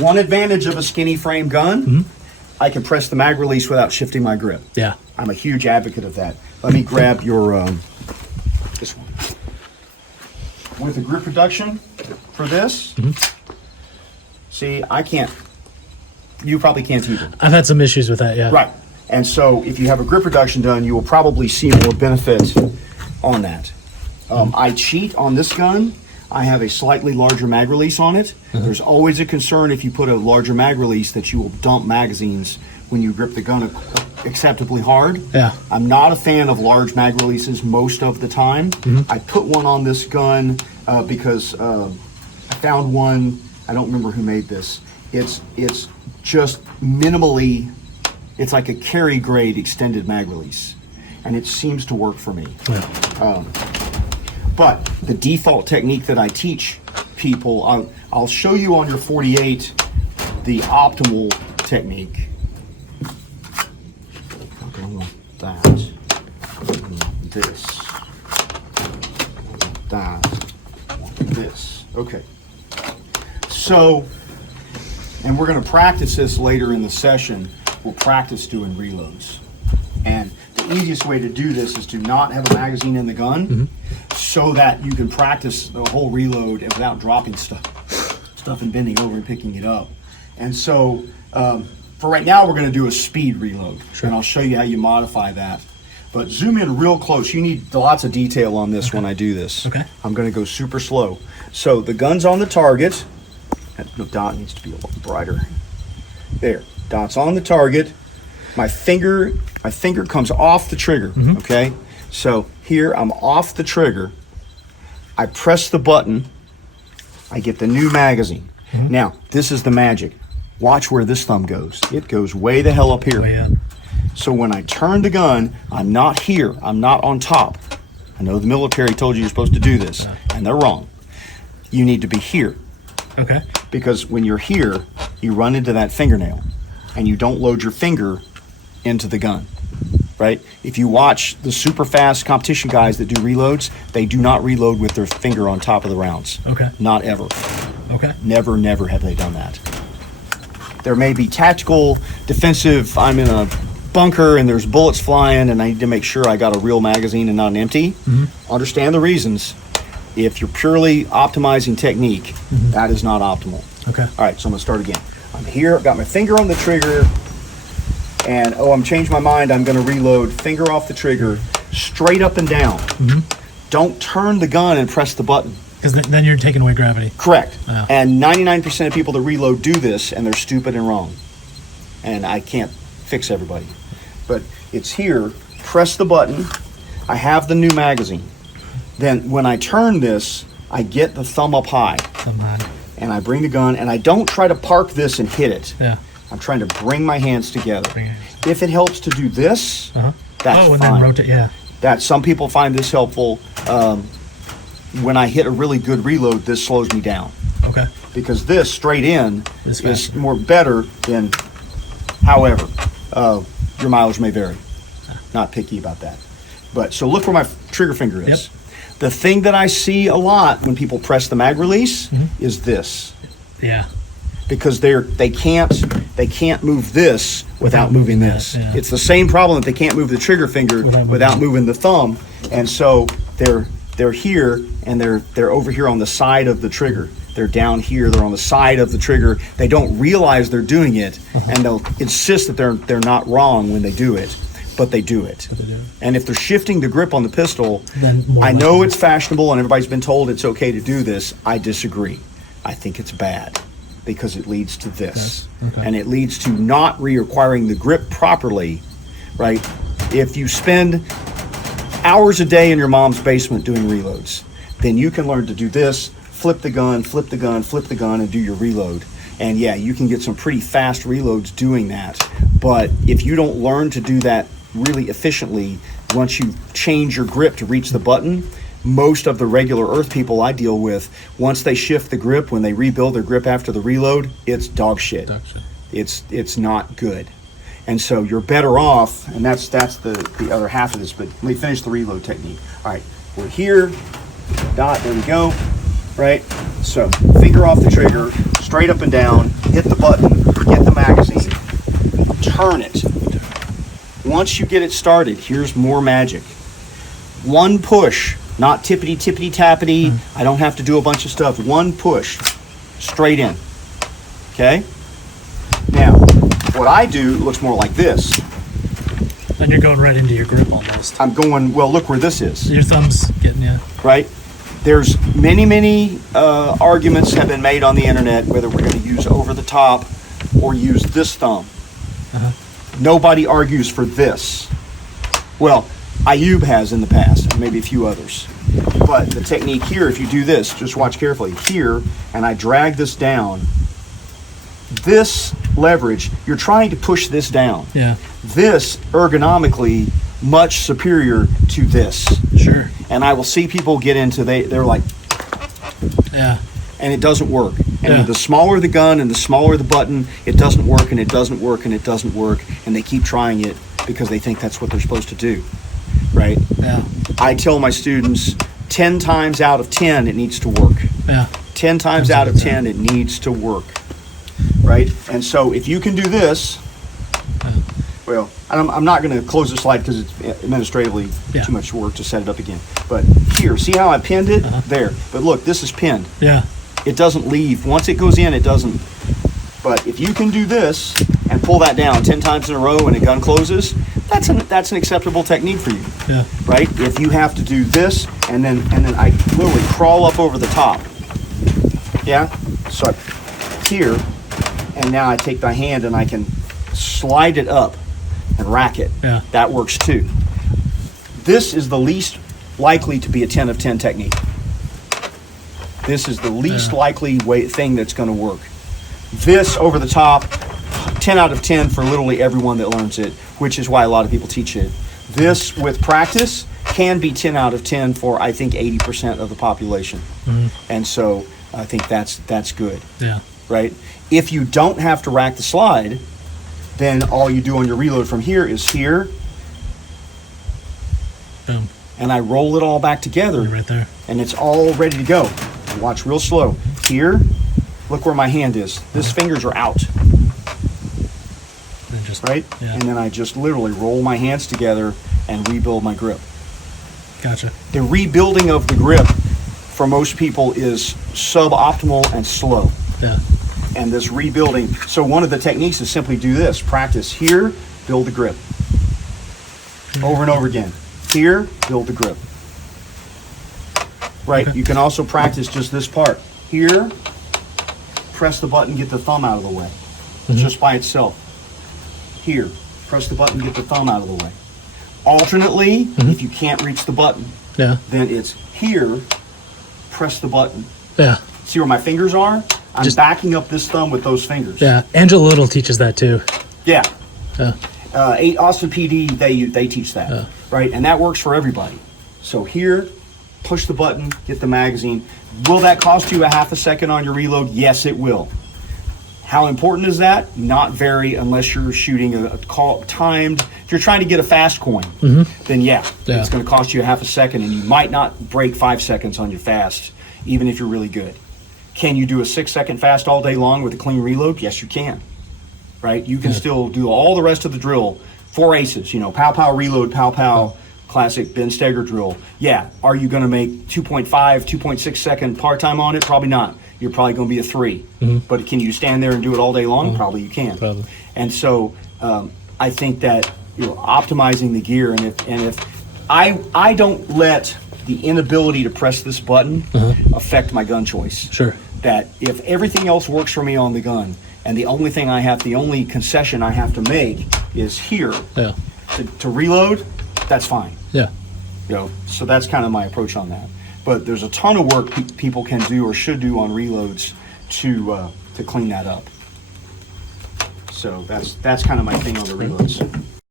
One advantage of a skinny frame gun, I can press the mag release without shifting my grip. Yeah. I'm a huge advocate of that. Let me grab your, this one. With the grip reduction for this, see, I can't, you probably can't either. I've had some issues with that, yeah. Right. And so if you have a grip reduction done, you will probably see more benefit on that. I cheat on this gun. I have a slightly larger mag release on it. There's always a concern if you put a larger mag release that you will dump magazines when you grip the gun acceptably hard. Yeah. I'm not a fan of large mag releases most of the time. I put one on this gun because I found one, I don't remember who made this. It's just minimally, it's like a carry grade extended mag release. And it seems to work for me. Yeah. But the default technique that I teach people, I'll show you on your 48 the optimal technique. Okay, I want that. I want this. I want that. I want this. Okay. So, and we're going to practice this later in the session. We'll practice doing reloads. And the easiest way to do this is to not have a magazine in the gun so that you can practice the whole reload without dropping stuff and bending over and picking it up. And so for right now, we're going to do a speed reload. Sure. And I'll show you how you modify that. But zoom in real close. You need lots of detail on this when I do this. Okay. I'm going to go super slow. So the gun's on the target. The dot needs to be a little brighter. There. Dot's on the target. My finger comes off the trigger, okay? So here, I'm off the trigger. I press the button. I get the new magazine. Now, this is the magic. Watch where this thumb goes. It goes way the hell up here. Way up. So when I turn the gun, I'm not here. I'm not on top. I know the military told you you're supposed to do this, and they're wrong. You need to be here. Okay. Because when you're here, you run into that fingernail, and you don't load your finger into the gun, right? If you watch the super fast competition guys that do reloads, they do not reload with their finger on top of the rounds. Okay. Not ever. Okay. Never, never have they done that. There may be tactical, defensive, I'm in a bunker and there's bullets flying and I need to make sure I got a real magazine and not an empty. Understand the reasons. If you're purely optimizing technique, that is not optimal. Okay. All right, so I'm gonna start again. I'm here, I've got my finger on the trigger, and I'm changed my mind, I'm gonna reload, finger off the trigger, straight up and down. Don't turn the gun and press the button. Because then you're taking away gravity. Correct. Oh. And 99% of people that reload do this, and they're stupid and wrong. And I can't fix everybody. But it's here, press the button, I have the new magazine. Then when I turn this, I get the thumb up high. And I bring the gun, and I don't try to park this and hit it. Yeah. I'm trying to bring my hands together. Bring your hands. If it helps to do this, that's and fine. then rotate, yeah. That some people find this helpful. When I hit a really good reload, this slows me down. Okay. Because this straight in It's is faster. more better than, however, your mileage may vary. Not picky about that. But so look where my trigger finger is. Yep. The thing that I see a lot when people press the mag release is this. Yeah. Because they can't move this without moving this. Yeah. It's the same problem that they can't move the trigger finger without moving the thumb, and so they're here and they're over here on the side of the trigger. They're down here. They're on the side of the trigger. They don't realize they're doing it, and they'll insist that they're not wrong when they do it, but they do it. And if they're shifting the grip on the pistol, Then more I know likely. it's fashionable and everybody's been told it's okay to do this. I disagree. I think it's bad. Because it leads to this. Okay. And it leads to not reacquiring the grip properly, right? If you spend hours a day in your mom's basement doing reloads, then you can learn to do this, flip the gun, flip the gun, flip the gun, and do your reload. And yeah, you can get some pretty fast reloads doing that. But if you don't learn to do that really efficiently, once you change your grip to reach the button, most of the regular earth people I deal with, once they shift the grip, when they rebuild their grip after the reload, it's dog shit. It's not good. And so you're better off, and that's the other half of this, but let me finish the reload technique. All right, we're here, dot, there we go, right? So finger off the trigger, straight up and down, hit the button, get the magazine, turn it. Once you get it started, here's more magic. One push, not tippity tappity. I don't have to do a bunch of stuff. One push, straight in. Okay? Now, what I do looks more like this. Then you're going right into your grip almost. I'm going, well, look where this is. Your thumb's getting you. Right? There's many arguments have been made on the internet whether we're going to use over the top or use this thumb. Nobody argues for this. Well, Ayub has in the past, maybe a few others. But the technique here, if you do this, just watch carefully. Here, and I drag this down, this leverage, you're trying to push this down. Yeah. This, ergonomically, much superior to this. Sure. And I will see people get into, they're like, Yeah. and it doesn't work. And Yeah. the smaller the gun and the smaller the button, it doesn't work and it doesn't work and it doesn't work. And they keep trying it because they think that's what they're supposed to do, right? Yeah. I tell my students 10 times out of 10, it needs to work. Yeah. 10 times out of 10, it needs to work, right? And so if you can do this, well, I'm not going to close the slide because it's administratively too much work to set it up again. But here, see how I pinned it? There. But look, this is pinned. Yeah. It doesn't leave. Once it goes in, it doesn't. But if you can do this and pull that down 10 times in a row and a gun closes, that's an acceptable technique for you. Yeah. Right? If you have to do this and then I literally crawl up over the top. Yeah? So here, and now I take my hand and I can slide it up and rack it. Yeah. That works too. This is the least likely to be a 10 of 10 technique. This is the least likely thing that's going to work. This over the top, 10 out of 10 for literally everyone that learns it, which is why a lot of people teach it. This, with practice, can be 10 out of 10 for, I think, 80% of the population. And so I think that's good. Yeah. Right? If you don't have to rack the slide, then all you do on your reload from here is here, Boom. and I roll it all back together, Right there. and it's all ready to go. Watch real slow. Here, look where my hand is. This fingers are out, And just right? Yeah. And then I just literally roll my hands together and rebuild my grip. Gotcha. The rebuilding of the grip for most people is suboptimal and slow. Yeah. And this rebuilding, so one of the techniques is simply do this. Practice here, build the grip. Over and over again. Here, build the grip. Right, Okay. you can also practice just this part. Here, press the button, get the thumb out of the way. Just by itself. Here, press the button, get the thumb out of the way. Alternately, if you can't reach the button, Yeah. then it's here, press the button. Yeah. See where my fingers are? I'm Just- backing up this thumb with those fingers. Yeah. Angela Little teaches that too. Yeah. Yeah. Austin PD, they teach that, right? And that works for everybody. So here, push the button, get the magazine. Will that cost you a half a second on your reload? Yes, it will. How important is that? Not very, unless you're shooting a timed. If you're trying to get a fast coin, then yeah, it's going to cost you a half a second, and you might not break 5 seconds on your fast, even if you're really good. Can you do a 6-second fast all day long with a clean reload? Yes, you can. Right? You can still do all the rest of the drill. 4 aces, pow pow reload, pow pow, classic Ben Steger drill. Yeah, are you going to make 2.5, 2.6 second part time on it? Probably not. You're probably going to be a 3. But can you stand there and do it all day long? Probably you can. Probably. And so I think that optimizing the gear, and if I don't let the inability to press this button affect my gun choice. Sure. That if everything else works for me on the gun, and the only concession I have to make is here Yeah. to reload, that's fine. Yeah. So that's kind of my approach on that. But there's a ton of work people can do or should do on reloads to clean that up. So that's kind of my thing on the reloads.